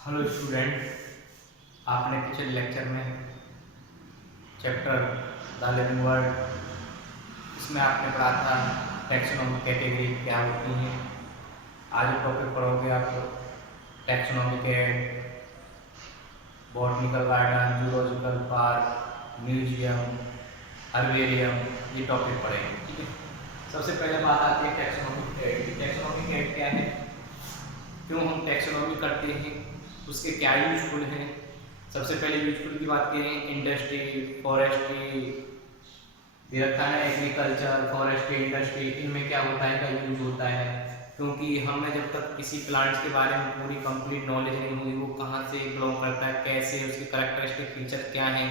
Hello student, आपने पिछले lecture में चैप्टर द लिविंग वर्ल्ड इसमें आपने पढ़ा था टैक्सोनॉमी कैटेगरी क्या होती हैं। आज टॉपिक पढ़ोगे आप taxonomy cat, botanical garden, zoological park, museum, herbarium, ये टॉपिक पढ़ेंगे। ठीक है, सबसे पहले बात आती है टैक्सोनॉमी कैट। टैक्सोनॉमी कैट क्या है, क्यों हम टैक्सोनॉमी करते हैं, उसके क्या यूजफुल हैं। सबसे पहले यूजफुल की बात करें, इंडस्ट्री, फॉरेस्ट्री भी रखा है, एग्रीकल्चर, फॉरेस्ट्री, इंडस्ट्री, इनमें क्या होता है, का यूज होता है। क्योंकि हमें जब तक किसी प्लांट्स के बारे में पूरी कंप्लीट नॉलेज नहीं होगी, वो कहाँ से बिलोंग करता है, कैसे, उसके करैक्टरिस्टिक फीचर क्या हैं,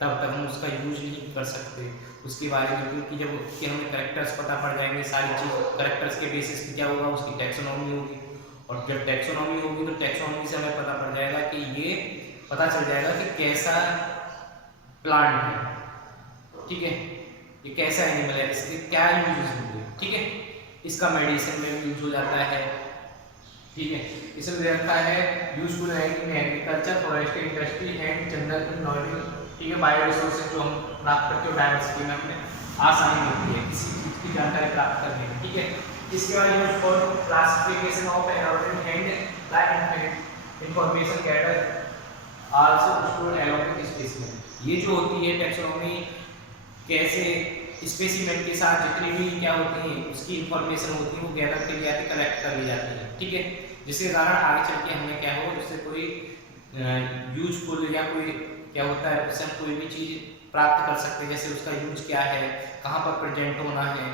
तब तक हम उसका यूज नहीं कर सकते उसके बारे में। क्योंकि जब उसके हमें करैक्टर्स पता पड़ जाएंगे, सारी चीज़ करैक्टर्स के बेसिस पे क्या होगा, उसकी टैक्सोनॉमी होगी। और जब टैक्सोनॉमी होगी तो टैक्सोनॉमी से हमें पता पड़ जाएगा कि ये पता चल जाएगा कि कैसा प्लांट है, ठीक है, ये कैसा एनिमल है, इसके क्या यूजेस होंगे। ठीक है, इसका मेडिसिन में यूज हो जाता है। ठीक है, इसमें रखा है यूजफुल है in agriculture, forestry, industry and general knowledge. ठीक है, बायो रिसोर्सेज जो हम प्राप्त करते हो डाइवर्सिटी में हमें आसानी होती है किसी चीज की जानकारी प्राप्त करने में। ठीक है, इसके बाद use for classification of environment and life information gather also stored along with specimen. ये जो होती है टैक्सोनॉमी, कैसे स्पेसिमेन के साथ जितनी भी क्या होती है उसकी इंफॉर्मेशन होती है वो गैदर कर ली जाती है, कलेक्ट कर ली जाती है। ठीक है, जिसके कारण आगे चल के हमें क्या हो, उससे कोई यूजफुल या कोई क्या होता है, उससे हम कोई भी चीज़ प्राप्त कर सकते हैं। जैसे उसका यूज क्या है, कहाँ पर प्रेजेंट होना है,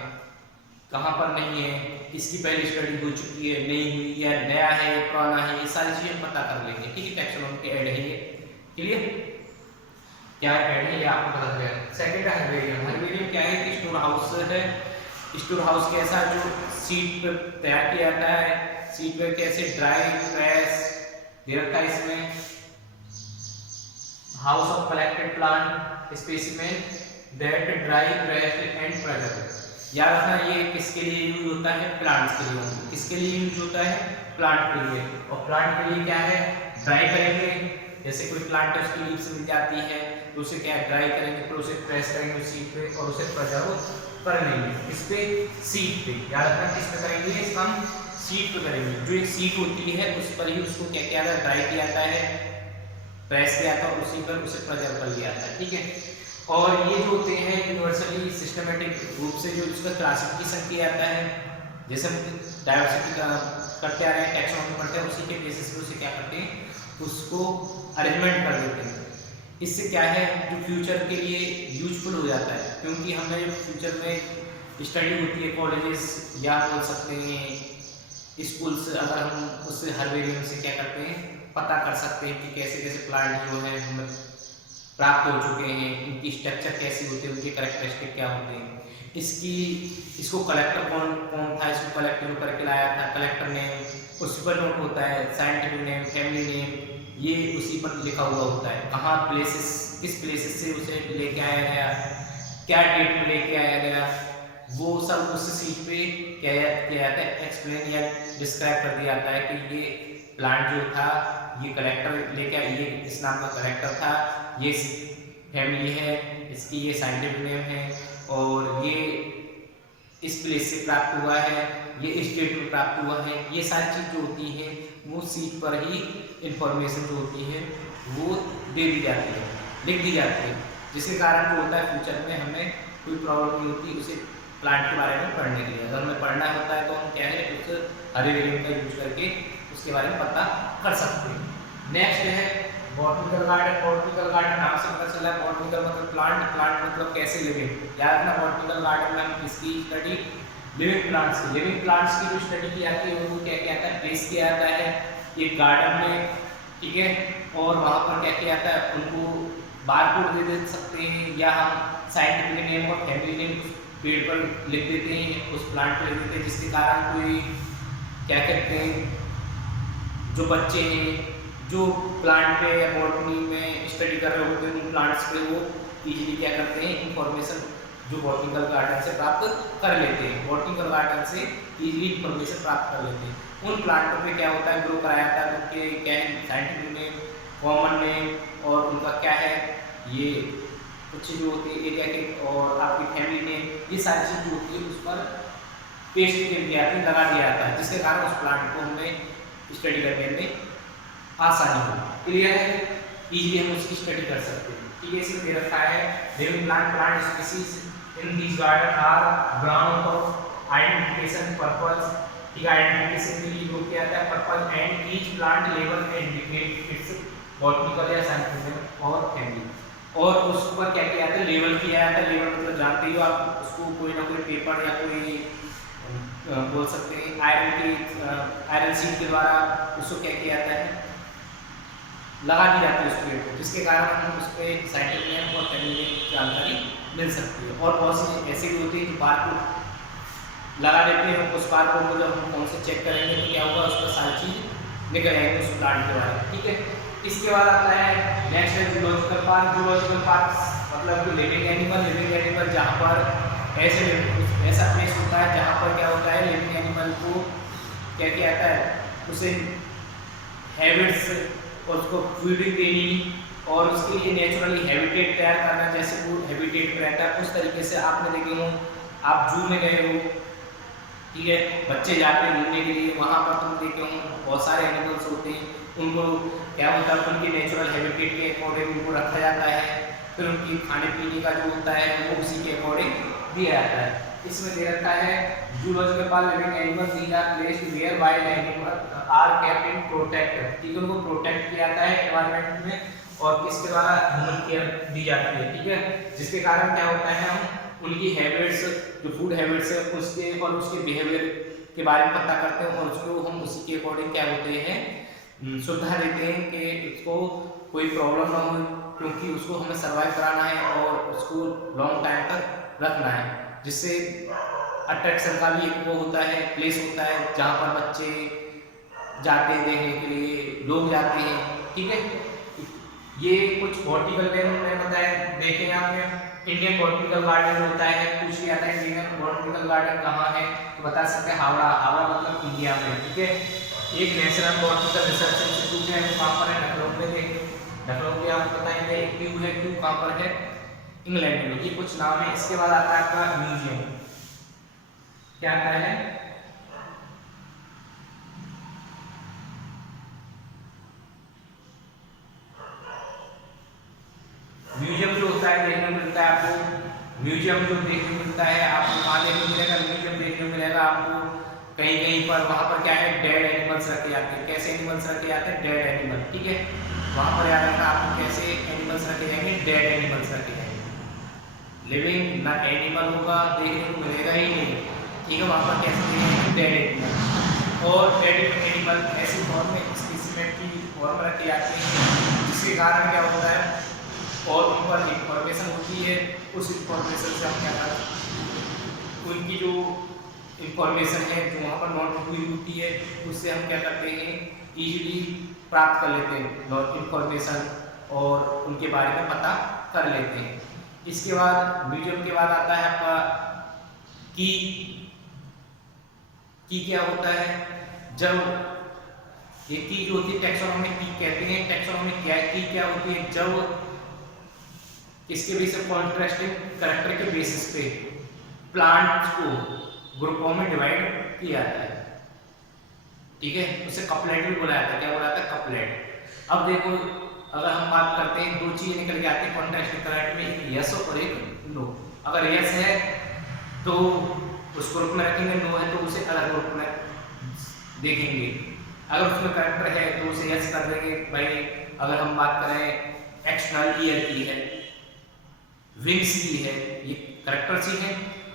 कहाँ पर नहीं है, इसकी पहली स्टडी हो चुकी है, नहीं हुई, या नया है, पुराना है, ये सारी चीज़ें पता कर लेंगे। ठीक है, टैक्सोनॉमी के ऐड है ये। क्लियर, क्या ऐड है ये आपको पता चलेगा। सेकंड है हर्बेरियम। हर्बेरियम क्या है कि स्टोर हाउस है। स्टोर हाउस कैसा, जो सीट पर तैयार किया जाता है, सीट पर कैसे ड्राई फ्रेश दे रखा है इसमें। House of collected plant specimen that dry fresh and preserve. याद रखना, ये किसके लिए यूज होता है, प्लांट्स के लिए। किसके लिए यूज होता है, प्लांट के लिए। और प्लांट के लिए क्या है, ड्राई करेंगे, जैसे कोई प्लांट है उसकी लीव्स मिल जाती है तो उसे क्या ड्राई करेंगे, फिर उसे प्रेस करेंगे सीट पे और उसे प्रिजर्व कर लेंगे। इस पे सीट पे, याद रखना किस पे करेंगे, हम सीट पे करेंगे। जो एक सीट होती है उस पर ही उसको क्या किया जाता है, ड्राई किया जाता है, प्रेस किया जाता है, उसी पर उसे प्रिजर्व कर लिया जाता है। ठीक है, और ये जो होते हैं यूनिवर्सली सिस्टमेटिक रूप से जो इसका क्लासिफिकेशन किया जाता है, जैसे हम डाइवर्सिटी का करते आ रहे हैं, टैक्सोनॉमी पढ़ते हैं, उसी के बेसिस पे उसे क्या करते हैं, उसको अरेंजमेंट कर देते हैं। इससे क्या है, जो फ्यूचर के लिए यूजफुल हो जाता है। क्योंकि हमें जो फ्यूचर में स्टडी होती है, कॉलेजेस या बोल सकते हैं स्कूल्स, अगर हम उससे हर्बेरियम से क्या करते हैं, पता कर सकते हैं कि कैसे कैसे प्लांट जो है हमें प्राप्त हो चुके हैं, इनकी स्ट्रक्चर कैसी होती है, उनके करैक्टरिस्टिक क्या होते हैं, इसको कलेक्टर कौन कौन था, इसको कलेक्टर जो करके लाया था, कलेक्टर नेम उस पर नोट होता है, साइंटिफिक नेम, फैमिली नेम, ये उसी पर लिखा हुआ होता है। कहाँ प्लेसेस, किस प्लेसेस से उसे लेके आया गया, क्या डेट में लेके आया गया, वो सब उस सीट पे क्या जाता है, एक्सप्लेन या डिस्क्राइब कर दिया जाता है कि ये प्लांट जो था, ये कलेक्टर लेके आया, ये इस नाम का कलेक्टर था, ये फैमिली है, इसकी ये साइंटिफिक नेम है, और ये इस प्लेस से प्राप्त हुआ है, ये स्टेट में प्राप्त हुआ है। ये सारी चीज़ जो होती है वो सीट पर ही इंफॉर्मेशन जो होती है वो दे दी जाती है, लिख दी जाती है, जिसके कारण जो होता है फ्यूचर में हमें कोई प्रॉब्लम नहीं होती उसे प्लांट के बारे में पढ़ने के लिए। अगर हमें पढ़ना होता है तो हम क्या है, उस हर्बेरियम का यूज करके उसके बारे में पता कर सकते हैं। नेक्स्ट है बॉटनिकल गार्डन। बॉटनिकल गार्डन नाम से पता चला, बॉटनिकल मतलब प्लांट, प्लांट मतलब कैसे लिविंग। याद रखना, बॉटनिकल गार्डन में हम किसकी स्टडी, लिविंग प्लांट्स की। लिविंग प्लांट्स की जो स्टडी की जाती है वो क्या किया जाता है, प्लेस किया जाता है एक गार्डन में। ठीक है, और वहाँ पर क्या किया जाता है, उनको बारकोड दे सकते हैं, या हम साइंटिफिक नेम और फैमिली नेम पेड़ पर लिख देते हैं, उस प्लांट पर लिख देते हैं, जिसके कारण कोई क्या कहते हैं, जो बच्चे हैं जो प्लांट पे या बॉटनी में स्टडी कर रहे होते हैं, उन प्लांट्स पे वो इजीली क्या करते हैं, इंफॉर्मेशन जो बॉटनिकल गार्डन से प्राप्त कर लेते हैं, बॉटनिकल गार्डन से इजीली इंफॉर्मेशन प्राप्त कर लेते हैं। उन प्लांटों पे क्या होता है, ग्रो कराया जाता है। उनके क्या है, साइंटिफिक नेम, कॉमन नेम और उनका क्या है, ये कुछ जो होती है एक और आपकी फैमिली नेम, ये सारी चीज़ जो होती है उस पर पेस्ट कर दिया जाता है, लगा दिया जाता है, जिसके कारण उस प्लांट को हमें स्टडी करने में आसानी हो। क्लियर है, इजीली हम उसकी स्टडी कर सकते हैं। ठीक है, इसमें दे रखा है living plant species in this garden are ground of identification purpose. ठीक है, आइडेंटिफिकेशन के लिए यूज किया जाता है purpose and each plant level indicate its botanical या साइंटिफिक और फैमिली। और उस पर क्या किया जाता है, लेवल किया जाता है। लेवल मतलब जानते ही हो आप, उसको कोई ना कोई पेपर या कोई बोल सकते हैं आयरन शीट के द्वारा उसको क्या किया जाता है, लगा दी जाती है उस पेड़ को, जिसके कारण हम उस पर साइंटिफिक नेम और फैमिली जानकारी मिल सकती है। और बहुत सी ऐसी भी होती है जो बारकोड लगा देते हैं, उस बारकोड को जब हम फोन से चेक करेंगे तो क्या होगा, उसका सारी चीज़ निकल आएगी उस प्लांट के बारे में। ठीक है, इसके बाद आता है नेक्स्ट है जूलॉजिकल पार्क। जूलॉजिकल पार्क मतलब लिविंग एनिमल जहाँ पर ऐसा प्लेस होता है जहाँ पर क्या होता है, लिविंग एनिमल को क्या किया जाता है, उसे हैबिट्स और उसको फीडिंग देनी और उसके लिए नेचुरली हैबिटेट तैयार करना, जैसे वो हैबिटेट रहता है उस तरीके से। आपने देखे हो, आप जू में गए हो, ठीक है, बच्चे जाते हैं घूमने के लिए, वहाँ पर तुम देखे हो बहुत सारे एनिमल्स होते हैं, उनको क्या होता है, उनके नेचुरल हैबिटेट के अकॉर्डिंग उनको रखा जाता है, फिर उनकी खाने पीने का जो होता है वो उसी के अकॉर्डिंग दिया जाता है। इसमें दे रखा है zoological park living animals these are placed where wild animal are kept in protected. ठीक है, उनको प्रोटेक्ट किया जाता है एनवायरनमेंट में और किसके द्वारा, ह्यूमन केयर दी जाती है। ठीक है, जिसके कारण क्या होता है, हम उनकी हैबिट्स, जो फूड हैबिट्स है उसके और उसके बिहेवियर के बारे में पता करते हैं और उसको हम उसी के अकॉर्डिंग क्या होते हैं, सुविधा देते हैं कि उसको कोई प्रॉब्लम ना हो, क्योंकि उसको हमें सर्वाइव कराना है और उसको लॉन्ग टाइम तक रखना है, जिससे अट्रैक्शन का भी एक वो होता है, प्लेस होता है जहाँ पर बच्चे जाते हैं देखने के लिए, लोग जाते हैं। ठीक है, ये कुछ बॉटनिकल में बताया, देखें आपने इंडियन बॉटनिकल गार्डन होता है, पूछ लिया था इंडियन बॉटनिकल गार्डन कहाँ है, तो बता सकते हैं हावड़ा मतलब इंडिया में। ठीक है, एक नेशनल बॉटनिकल रिसर्च इंस्टीट्यूट है, वो कहाँ पर है, लखनऊ में। देखें लखनऊ के आपको बताएंगे, क्यू है, क्यू कहाँ पर है, इंग्लैंड में। ये कुछ नाम है। इसके बाद आता है आपका म्यूजियम। क्या आता है, म्यूजियम जो होता है देखने को मिलता है आपको, म्यूजियम जो देखने को मिलता है आपको कहाँ देखने को मिलेगा, म्यूजियम देखने को मिलेगा आपको कहीं कहीं पर। वहाँ पर क्या है, डेड एनिमल्स रखे जाते हैं। कैसे एनिमल्स रखे जाते हैं, डेड एनिमल। ठीक है, वहाँ पर याद रखना आपको कैसे एनिमल्स रखे जाएंगे, डेड एनिमल्स रखे जाएंगे। लिविंग ना एनिमल होगा, देखने को मिलेगा ही नहीं। ठीक है, वहाँ पर कैसे देखेंगे, डेड एनिमल। और डेड एनिमल ऐसी फॉर्म में, स्पेसिमेन की फॉर्म में रखे जाते हैं, जिसके कारण क्या होता है, और उन पर इंफॉर्मेशन होती है। उस इंफॉर्मेशन से हम क्या करते, उनकी जो इंफॉर्मेशन है जो वहाँ पर नोट हुई होती है, उससे हम क्या करते हैं, इजीली प्राप्त कर लेते हैं नोट इंफॉर्मेशन और उनके बारे में पता कर लेते हैं। इसके बाद म्यूजियम के बाद आता है आपका की क्या होता है, जब ये की जो होती है टैक्सोनॉमी की कहते हैं। टैक्सोनॉमी क्या है, की क्या होती है, जब इसके बेसिस कॉन्ट्रास्टिंग कैरेक्टर के बेसिस पे प्लांट्स को ग्रुपों में डिवाइड किया जाता है। ठीक है, उसे कपलेट भी बोला जाता है। क्या बोला जाता है, कपलेट। अब देखो, अगर हम बात करते हैं, दो चीजें निकल के आती है कॉन्ट्रास्टिंग कैरेक्टर में, एक यस और एक नो। अगर यस है तो उस ग्रुप में रखेंगे, नो है तो उसे अलग ग्रुप में देखेंगे। अगर उसमें कैरेक्टर है तो उसे यस कर देंगे। भाई अगर हम बात करें एक्सटर्नल ईयर की है, विंग्स की है, ये कैरेक्टर सी है।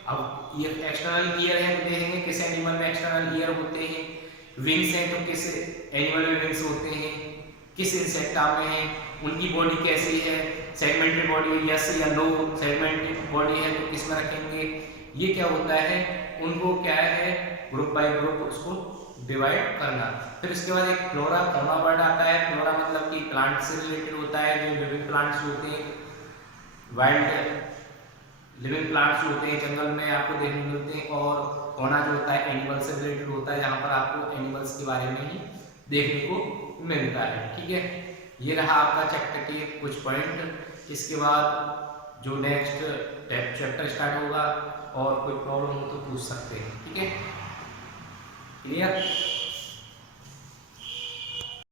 अब ये एक्सटर्नल ईयर है तो देखेंगे किस एनिमल में एक्सटर्नल ईयर होते हैं, विंग्स हैं तो किस एनिमल में विंग्स होते हैं, किस इंसेक्टा में है, उनकी बॉडी कैसी है, सेगमेंटेड बॉडी यस या नो, सेगमेंटेड बॉडी है तो किस में रखेंगे। ये क्या होता है, उनको क्या है ग्रुप बाय ग्रुप उसको डिवाइड करना। फिर इसके बाद एक फ्लोरा फौना वर्ड आता है। फ्लोरा मतलब कि प्लांट से रिलेटेड होता है, जो लिविंग प्लांट्स होते हैं, वाइल्ड लिविंग प्लांट्स होते हैं जंगल में आपको देखने को मिलते हैं। और होना जो होता है एनिमल से रिलेटेड होता है, यहाँ पर आपको एनिमल्स के बारे में ही देखने को मिलता है। ठीक है, ये रहा आपका चैप्टर के कुछ पॉइंट। इसके बाद जो नेक्स्ट चैप्टर स्टार्ट होगा और कोई प्रॉब्लम हो तो पूछ सकते हैं। ठीक है, क्लियर।